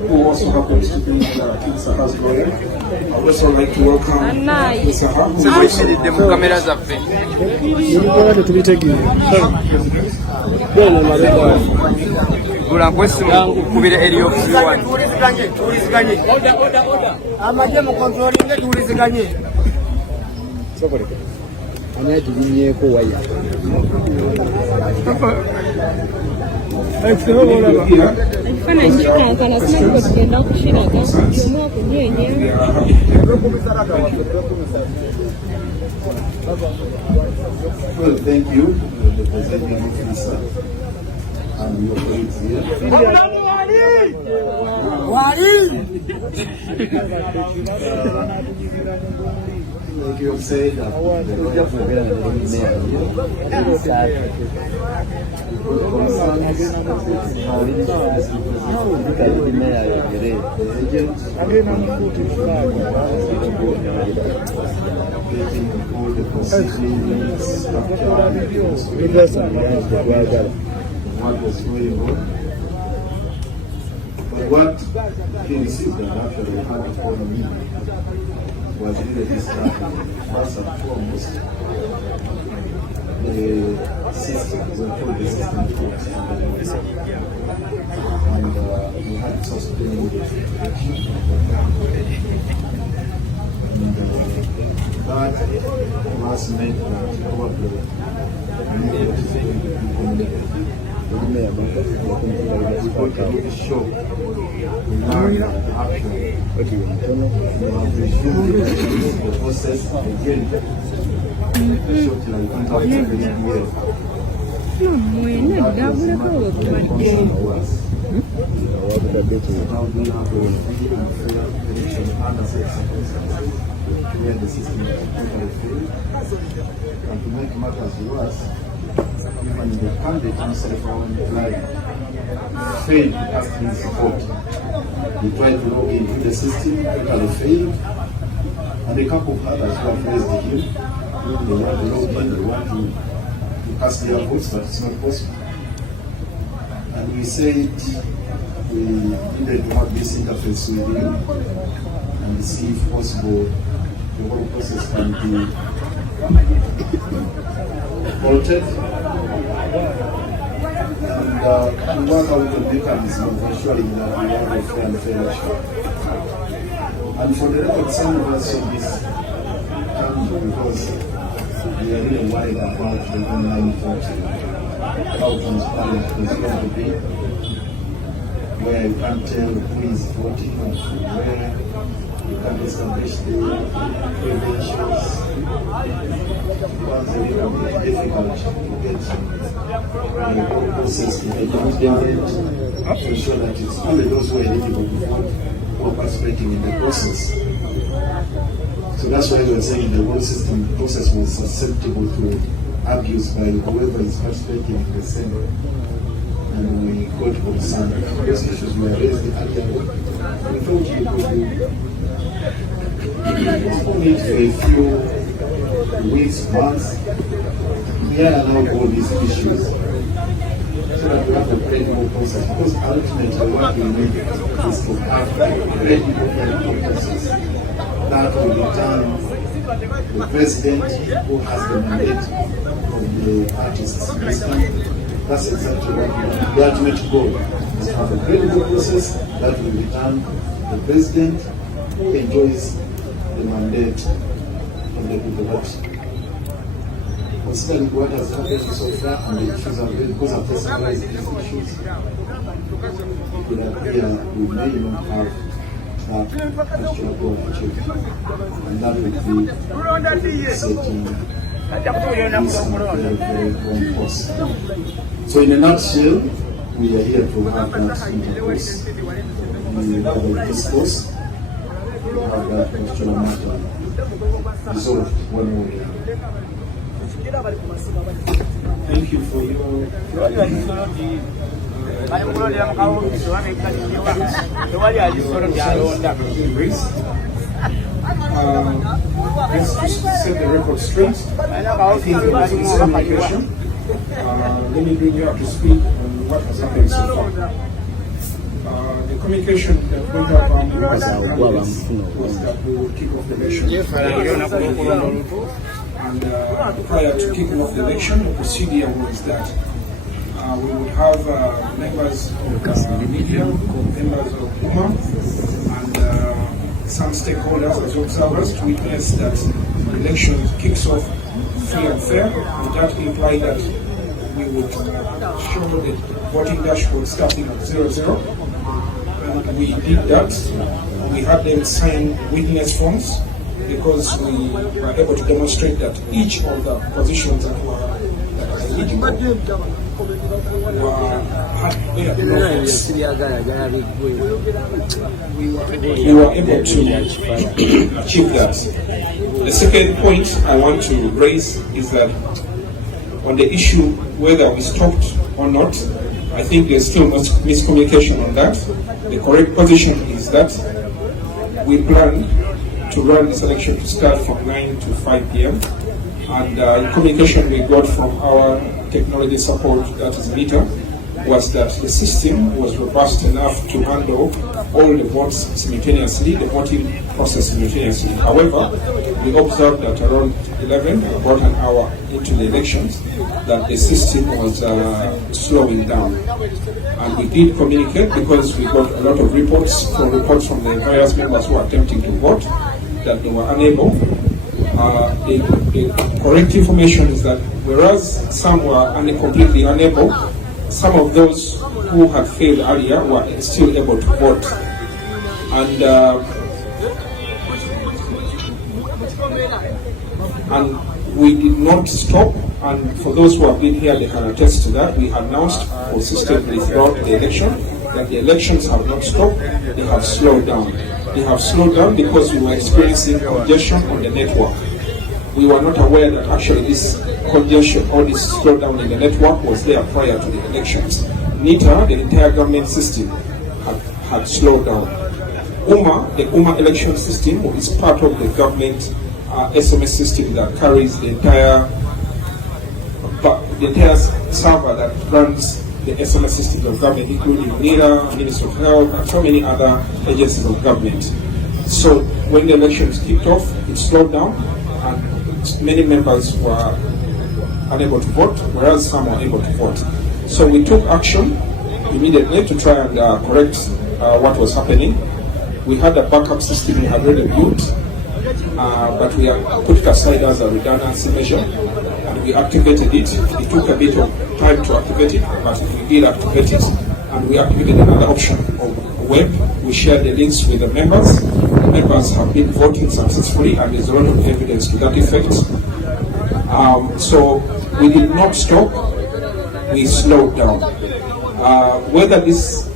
Who also happens to be Saha's lawyer. I would also like to welcome Saha. Well, thank you, the presiding officer, and your colleagues here. Like you have said, the what came that actually had upon me was really this first and foremost the system, we call the system courts, and we had sustained and that was meant that probably we needed to show the process again. Where the system is totally failed, and to make matters worse, even the candidate himself failed to ask his support. He tried to log into the system, totally failed, and a couple of others who have raised him, they want to log in, they want to cast their votes, but it's not possible. And we said we needed to have this interface with him and see if possible the whole process can be altered and work out the mechanism of ensuring that we have a fair and fair election. And for the record, some of us saw this coming because we are really worried about the online voting, how transparent it is going to be, where you can't tell who is voting and where you can establish the credentials. It's difficult to get the process to be transparent to ensure that it's only those who are eligible to vote who are participating in the process. So that's why we are saying the whole system process was susceptible to abuse by whoever is participating in the Senate. And we got concerned. Those issues were raised earlier. We thought we could postpone it for a few weeks, months. We are allowed all these issues so that we have a credible process. Because ultimately what we need is to have a credible process that will return the president who has the mandate of the artists in this country. That's exactly what we want. The ultimate goal is to have a credible process that will return the president who enjoys the mandate of the people. But considering what has happened so far and the issues are very, because of this issues, it would appear we may not have that actual goal achieved. And that would be setting this on a very, very wrong course. So in a nutshell, we are here to have that intercourse. We have a discourse. We have that actual matter resolved one way. Thank you for your let's set the record straight. I think there was miscommunication. Let me bring you up to speed on what has happened so far. The communication that went out on the was that we would kick off the election. And prior to kicking off the election, the procedure was that we would have members of media, members of UMA, and some stakeholders as observers to witness that the election kicks off free and fair. And that implied that we would show the voting dashboard starting at 00. And we did that. We had them sign witness forms, because we were able to demonstrate that each of the positions that were eligible we were able to achieve that. The second point I want to raise is that on the issue whether we stopped or not, I think there's still much miscommunication on that. The correct position is that we plan to run this election to start from 9 to 5 p.m. And in communication we got from our technology support, that is Meter, was that the system was robust enough to handle all the votes simultaneously, the voting process simultaneously. However, we observed that around 11, about an hour into the elections, that the system was slowing down. And we did communicate, because we got a lot of reports from the various members who were attempting to vote, that they were unable. The correct information is that whereas some were completely unable, some of those who had failed earlier were still able to vote. And we did not stop. And for those who have been here, they can attest to that. We announced consistently throughout the election that the elections have not stopped, they have slowed down. They have slowed down because we were experiencing congestion on the network. We were not aware that actually this congestion or this slowdown in the network was there prior to the elections. NITA, the entire government system, had slowed down. UMA, the UMA election system, is part of the government SMS system that carries the entire server that runs the SMS system of government, including NITA, Ministry of Health, and so many other agencies of government. So when the elections kicked off, it slowed down, and many members were unable to vote, whereas some were able to vote. So we took action immediately to try and correct what was happening. We had a backup system we had already built, but we have put it aside as a redundancy measure, and we activated it. It took a bit of time to activate it, but we did activate it, and we activated another option of web. We shared the links with the members. The members have been voting successfully, and there's a lot of evidence to that effect. So we did not stop, we slowed down. Whether this